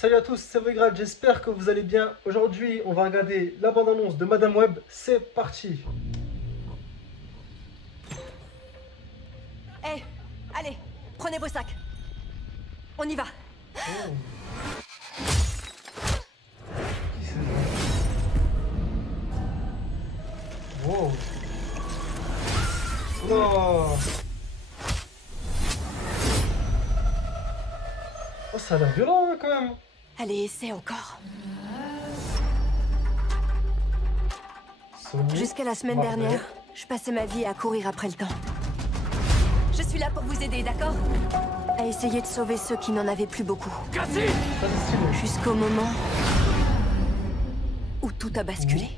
Salut à tous, c'est Vegrad, j'espère que vous allez bien. Aujourd'hui, on va regarder la bande-annonce de Madame Web. C'est parti. Hé, allez, prenez vos sacs. On y va. Oh. Qui c'est ça? Wow. Oh. Oh, ça a l'air violent hein, quand même. Allez, essaie encore. Sony, Jusqu'à la semaine Marvel. dernière, je passais ma vie à courir après le temps. Je suis là pour vous aider, d'accord? À essayer de sauver ceux qui n'en avaient plus beaucoup. Ça, c'est stylé. Jusqu'au moment où tout a basculé.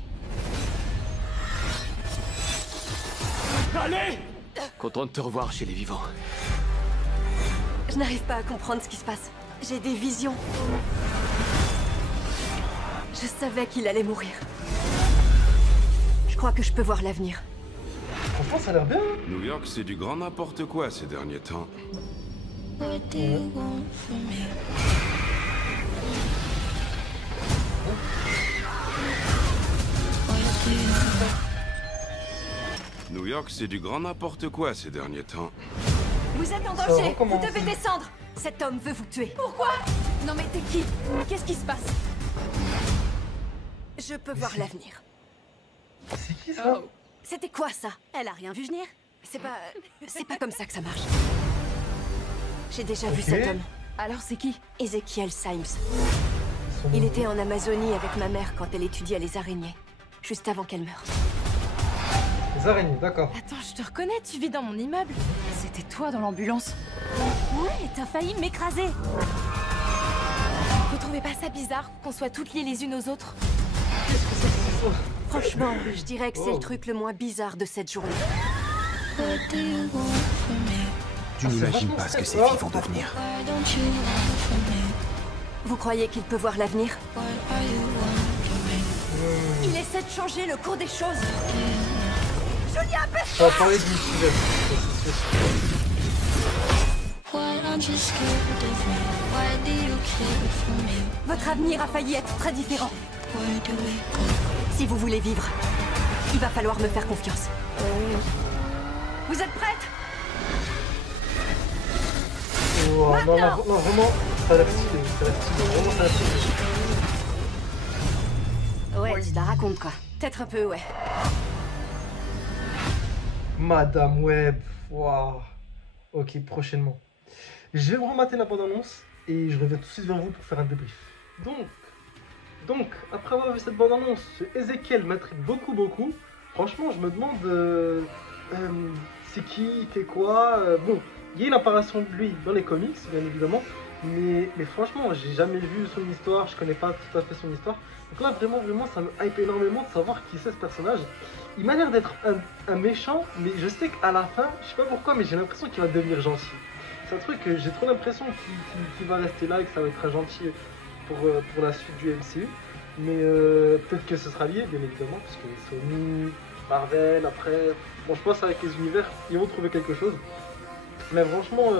Allez! Content de te revoir chez les vivants. Je n'arrive pas à comprendre ce qui se passe. J'ai des visions. Je savais qu'il allait mourir. Je crois que je peux voir l'avenir. Franchement, ça a l'air bien. Hein. New York, c'est du grand n'importe quoi ces derniers temps. New York, c'est du grand n'importe quoi ces derniers temps. Vous êtes en Ça danger. Vous recommence. devez descendre. Cet homme veut vous tuer. Pourquoi? Non mais t'es qui? Qu'est-ce qui se passe? Je peux voir l'avenir. C'est qui ça? C'était quoi ça? Elle a rien vu venir? C'est pas comme ça que ça marche. J'ai déjà vu Ok. cet homme. Alors c'est qui? Ezekiel Symes. Il était en Amazonie avec ma mère quand elle étudiait les araignées. Juste avant qu'elle meure. Les araignées, d'accord. Attends, je te reconnais, tu vis dans mon immeuble. C'était toi dans l'ambulance. Ouais, t'as failli m'écraser. Vous trouvez pas ça bizarre qu'on soit toutes liées les unes aux autres? Franchement, je dirais que c'est Oh. le truc le moins bizarre de cette journée. Tu n'imagines pas ce que ces filles vont devenir. Vous croyez qu'il peut voir l'avenir? Il essaie de changer le cours des choses. Julia, baisse! Ça va parler du sujet. Votre avenir a failli être très différent. Si vous voulez vivre, il va falloir me faire confiance. Vous êtes prête? Oh, non, non, vraiment, ça a l'air stylé. Ça a l'air stylé. Vraiment, ça a l'air stylé. Ouais, tu la racontes quoi. Peut-être un peu, ouais. Madame Web. Waouh. Ok, prochainement. Je vais me remater la bande-annonce et je reviens tout de suite vers vous pour faire un débrief. Donc, après avoir vu cette bande-annonce, Ezekiel m'intrigue beaucoup. Franchement, je me demande c'est qui, il fait quoi. Bon, il y a une apparition de lui dans les comics, bien évidemment. Mais franchement, j'ai jamais vu son histoire, je connais pas tout à fait son histoire. Donc là, vraiment, ça me hype énormément de savoir qui c'est ce personnage. Il m'a l'air d'être un méchant, mais je sais qu'à la fin, je sais pas pourquoi, mais j'ai l'impression qu'il va devenir gentil. C'est un truc que j'ai trop l'impression qu'il va rester là et que ça va être un gentil pour la suite du MCU. Mais peut-être que ce sera lié, bien évidemment, parce que Sony, Marvel, après... Bon, je pense avec les univers, ils vont trouver quelque chose. Mais franchement,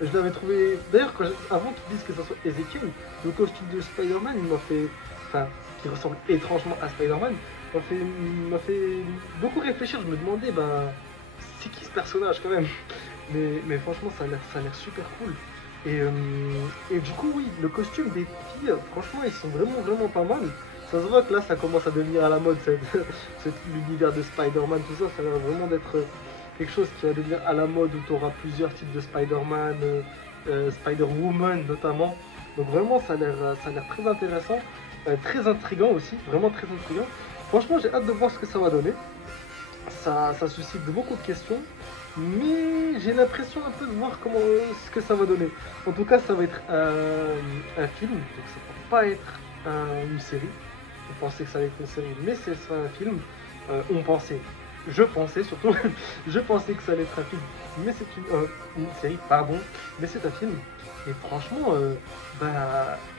je l'avais trouvé... D'ailleurs, avant qu'ils disent que ça soit Ezekiel, le costume de Spider-Man, il m'a fait... Enfin, qui ressemble étrangement à Spider-Man, m'a fait beaucoup réfléchir. Je me demandais, bah, c'est qui ce personnage quand même? Mais franchement, ça a l'air super cool. Et du coup, oui, le costume des filles, franchement, ils sont vraiment pas mal. Ça se voit que là, ça commence à devenir à la mode, l'univers de Spider-Man, tout ça. Ça a l'air vraiment d'être quelque chose qui va devenir à la mode, où tu auras plusieurs types de Spider-Man, Spider-Woman notamment. Donc vraiment, ça a l'air très intéressant, très intriguant aussi, vraiment très intriguant. Franchement, j'ai hâte de voir ce que ça va donner. Ça suscite beaucoup de questions. Mais j'ai l'impression un peu de voir ce que ça va donner. En tout cas, ça va être un film, donc ça ne va pas être une série. On pensait que ça allait être une série, mais c'est un film. Je pensais surtout, je pensais que ça allait être un film, mais c'est une série, pardon, mais c'est un film. Et franchement,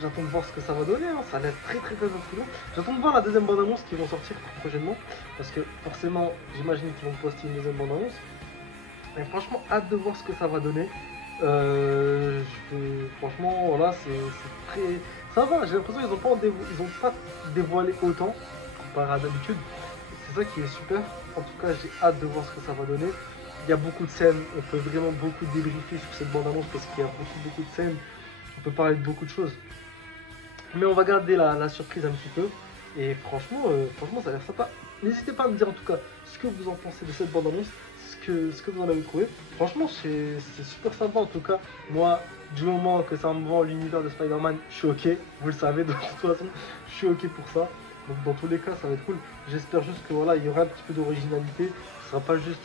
j'attends de voir ce que ça va donner, hein. Ça a l'air très intriguant. J'attends de voir la deuxième bande-annonce qui vont sortir prochainement, parce que forcément, j'imagine qu'ils vont poster une deuxième bande-annonce. Mais franchement, hâte de voir ce que ça va donner. Franchement, voilà, ça va, j'ai l'impression qu'ils ont pas dévoilé autant comparé à d'habitude. C'est ça qui est super. En tout cas, j'ai hâte de voir ce que ça va donner. Il y a beaucoup de scènes, on peut vraiment beaucoup débriefer sur cette bande-annonce parce qu'il y a beaucoup de scènes. On peut parler de beaucoup de choses. Mais on va garder la surprise un petit peu. Et franchement, ça a l'air sympa. N'hésitez pas à me dire en tout cas ce que vous en pensez de cette bande-annonce, ce que vous en avez trouvé. Franchement, c'est super sympa en tout cas. Moi, du moment que ça me vend l'univers de Spider-Man, je suis ok. Vous le savez, de toute façon, je suis ok pour ça. Donc dans tous les cas, ça va être cool. J'espère juste que voilà, il y aura un petit peu d'originalité. Ce sera pas juste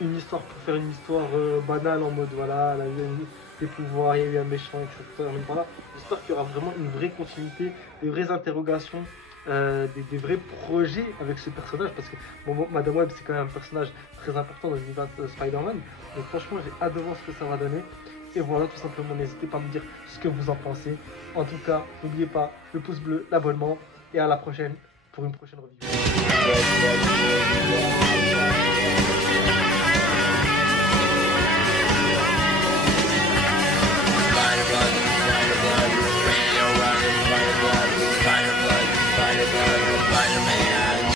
une histoire pour faire une histoire banale en mode voilà, il y a eu des pouvoirs, il y a eu un méchant, etc. Voilà. J'espère qu'il y aura vraiment une vraie continuité, des vraies interrogations. Des vrais projets avec ce personnage parce que bon, Madame Web c'est quand même un personnage très important dans l'univers de Spider-Man, donc franchement j'ai hâte de voir ce que ça va donner. Et voilà, tout simplement, n'hésitez pas à me dire ce que vous en pensez. En tout cas, n'oubliez pas le pouce bleu, l'abonnement et à la prochaine pour une prochaine review.